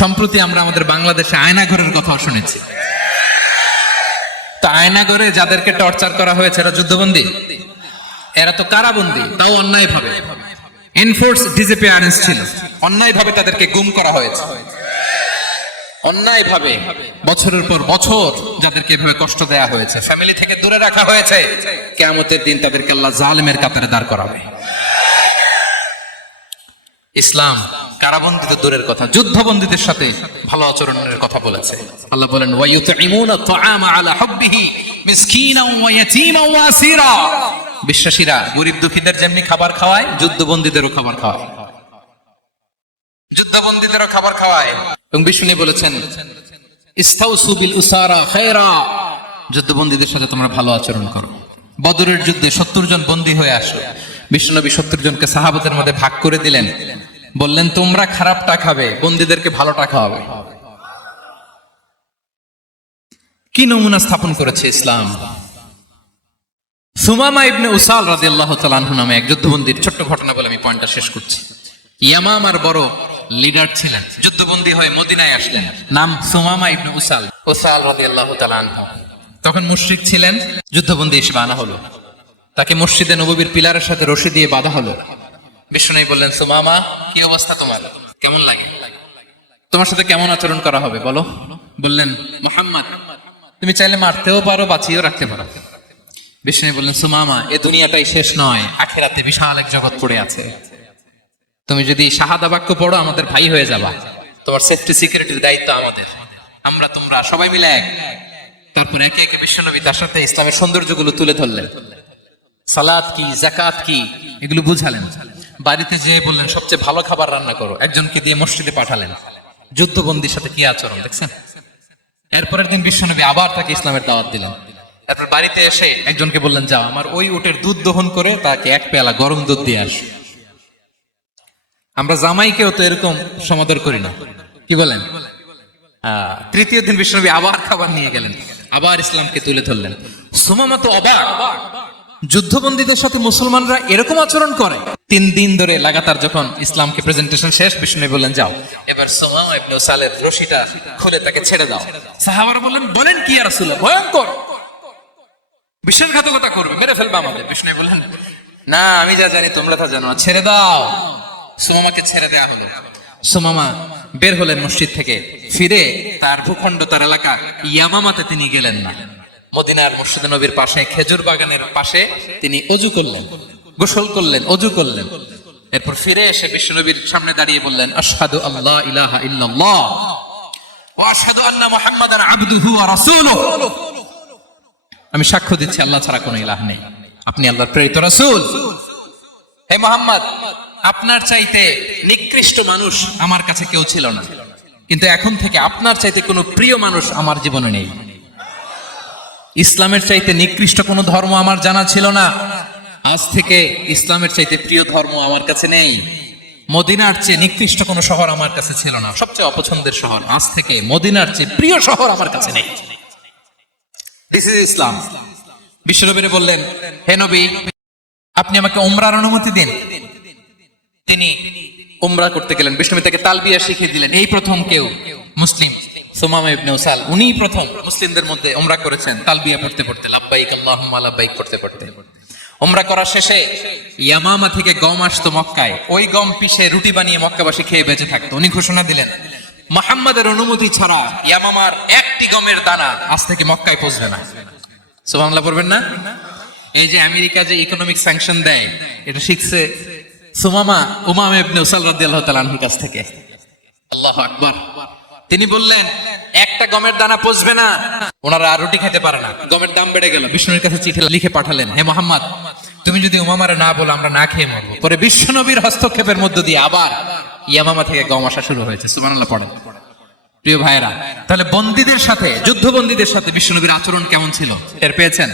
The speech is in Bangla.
সম্প্রতি আমরা আমাদের বাংলাদেশে আয়নাঘরের কথা শুনেছি। তো আয়নাঘরে যাদেরকে টর্চার করা হয়েছে এরা যুদ্ধবন্দী, এরা তো কারাবন্দী, তাও অন্যায় ভাবে। এনফোর্স ডিসঅ্যাপিয়ারেন্স ছিল, অন্যায় ভাবে তাদেরকে গুম করা হয়েছে, অন্যায় ভাবে বছরের পর বছর যাদেরকে এভাবে কষ্ট দেয়া হয়েছে, ফ্যামিলি থেকে দূরে রাখা হয়েছে। কিয়ামতের দিন তাদেরকে আল্লাহ জালিমের কাতারে দাঁড় করাবে। ইসলাম কারাবন্দী তো দূরের কথা, যুদ্ধবন্দীদের সাথে ভালো আচরণের কথা বলেছে। আল্লাহ বলেন ওয়ায়ুতঈমুনা তুআমা আলা হুব্বিহি মিসকিনাও ওয়া ইয়াতীমা ওয়া আসীরা। বিশ্বাসীরা গরিব দুঃখীদের যেমনি খাবার খাওয়ায়, যুদ্ধবন্দীদেরও খাবার খাওয়ায়, যুদ্ধবন্দীদেরও খাবার খাওয়ায়। এবং বিষ্ণু বলেছেন ইস্তাউসু বিল উসারা খায়রা, যুদ্ধবন্দীদের সাথে তোমরা ভালো আচরণ করো। বদরের যুদ্ধে 70 জন বন্দী হয়ে আসলো। বিশ্বনবী 70 জনকে সাহাবাদের মধ্যে ভাগ করে দিলেন, বললেন তোমরা খারাপটা খাবে, বন্দীদেরকে ভালোটা খাওয়াবে। কি নমুনা স্থাপন করেছে ইসলাম। সুমামা ইবনে উসাল রাদিয়াল্লাহু তাআলা আনহু নামে এক যুদ্ধবন্দীর ছোট্ট ঘটনা বলে আমি পয়েন্টটা শেষ করছি। ইয়ামামার বড় লিডার ছিলেন, যুদ্ধবন্দী হয়ে মদিনায় আসলেন, নাম সুমামা ইবনে উসাল রাদিয়াল্লাহু তাআলা আনহু। তখন মুশরিক ছিলেন, যুদ্ধবন্দী হিসেবে আনা হলো। তাকে মসজিদে নববীর পিলারের সাথে রশি দিয়ে বাঁধা হলো। বিষ্ণু বললেন সুমামা, কি অবস্থা তোমার, কেমন লাগে, তোমার সাথে কেমন আচরণ করা হবে বলো। বললেন মুহাম্মদ, তুমি চাইলে মারতেও পারো, বাঁচিয়েও রাখতে পারো। বিষ্ণু বললেন সুমামা, এ দুনিয়াটাই শেষ নয়, আখিরাতে বিশাল এক জগৎ পড়ে আছে। তুমি যদি শাহাদা বাক্য পড়ো আমাদের ভাই হয়ে যাবা, তোমার সেফটি সিকিউরিটির দায়িত্ব আমাদের, আমরা তোমরা সবাই মিলে এক। তারপর একে একে বিশ্বনবী তার সাথে ইসলামের সৌন্দর্যগুলো তুলে ধরলেন। সালাত কি, যাকাত কি, এগুলো বুঝালেন। বাড়িতে যেয়ে বললেন সবচেয়ে ভালো খাবার রান্না করো, একজনকে দিয়ে মসজিদে পাঠালেন। যুদ্ধবন্দীর সাথে কি আচরণ দেখছেন। এরপরের দিন বিশ্বনবী আবার তাকে ইসলামের দাওয়াত দিলেন। তারপর বাড়িতে এসে একজনকে বললেন যাও আমার ওই উটের দুধ দহন করে তাকে এক পেয়ালা গরম দুধ দিয়ে আস। আমরা জামাইকেও তো এরকম সমাদর করি না, কি বলেন। তৃতীয় দিন বিশ্বনবী আবার খাবার নিয়ে গেলেন, আবার ইসলামকে তুলে ধরলেন। সুমামা তো অবাক, যুদ্ধবন্দীদের সাথে মুসলমানরা এরকম আচরণ করে। 3 দিন ধরে লাগাতার যখন ইসলামকে প্রেজেন্টেশন শেষ, বিষ্ণু বললেন যাও এবার সুমামা ইবনে উসালের রশিটা খুলে তাকে ছেড়ে দাও। সাহাবারা বলেন কি ইয়া রাসূলুল্লাহ, ভয়ঙ্কর, বিশ্বাসঘাতকতা করবে, মেরে ফেলবে আমাদের। বিষ্ণু বললেন না, আমি যা জানি তোমরা তা জানো না, ছেড়ে দাও। সুমামাকে ছেড়ে দেয়া হলো। সুমামা বের হলেন মসজিদ থেকে, ফিরে তার ভূখণ্ড, তার এলাকা ইয়ামামাতে তিনি গেলেন না। মদিনার মসজিদে নবীর পাশে খেজুর বাগানের পাশে তিনি অজু করলেন, গোসল করলেন, অজু করলেন। এরপর ফিরে এসে বিশ্বনবীর সামনে দাঁড়িয়ে বললেন আশহাদু আল্লা ইলাহা ইল্লাল্লাহ ওয়া আশহাদু আন্না মুহাম্মাদান আবদুহু ওয়া রাসূলুহু। আমি সাক্ষ্য দিচ্ছি আল্লাহ ছাড়া কোনো ইলাহ নেই, আপনি আল্লাহর প্রেরিত রাসূল। হে মুহাম্মদ, আপনার চাইতে নিকৃষ্ট মানুষ আমার কাছে কেউ ছিল না, কিন্তু এখন থেকে আপনার চাইতে কোনো প্রিয় মানুষ আমার জীবনে নেই। ইসলামের চাইতে নিকৃষ্ট কোনো ধর্ম আমার জানা ছিল না, আজ থেকে ইসলামের চাইতে প্রিয় ধর্ম আমার কাছে নেই। মদিনার চেয়ে নিকৃষ্ট কোনো শহর আমার কাছে ছিল না, সবচেয়ে অপছন্দের শহর, আজ থেকে মদিনার চেয়ে প্রিয় শহর আমার কাছে নেই। দিস ইজ ইসলাম। বিশ্বনবী বললেন হে নবী, আপনি আমাকে উমরার অনুমতি দিন। তিনি উমরা করতে গেলেন। বিষ্ণু তাকে তালবিয়া শিখিয়ে দিলেন। এই প্রথম কেউ মুসলিম সুমামা ইবনে উসাল, উনিই প্রথম মুসলিমদের মধ্যে উমরা করেছেন তালবিয়া পড়তে পড়তে, লাব্বাইক আল্লাহুম্মা লাব্বাইক পড়তে পড়তে। উমরা করা শেষে ইয়ামামা থেকে গম আসতো মক্কায়, ওই গম পিষে রুটি বানিয়ে মক্কাবাসী খেয়ে বেঁচে থাকতো। উনি ঘোষণা দিলেন মুহাম্মাদের অনুমতি ছাড়া ইয়ামামার একটি গমের দানা আজ থেকে মক্কায় পৌঁছবে না। সুবহানাল্লাহ পড়বেন না। এই যে আমেরিকা যে ইকোনমিক স্যাংশন দেয়, এটা শিখছে সুমামা ইবনে উসাল রাদিয়াল্লাহু তাআলা আনহুর কাছ থেকে। আল্লাহু আকবার। তিনি বললেন একটা গমের দানা পচবে না, ওনারা আর রুটি খেতে পারে না, গমের দাম বেড়ে গেল। বিষ্ণুর কাছে চিঠি লিখে পাঠালেন, হে মুহাম্মদ, তুমি যদি উমামারে না বলো আমরা না খেয়ে মরবো। পরে বিশ্বনবীর হস্তক্ষেপের মধ্য দিয়ে আবার ইয়ামামা থেকে গম আসা শুরু হয়েছে। সুবহানাল্লাহ পড়েন। প্রিয় ভাইয়েরা, তাহলে বন্দীদের সাথে, যুদ্ধবন্দীদের সাথে বিশ্বনবীর আচরণ কেমন ছিল টের পেয়েছেন?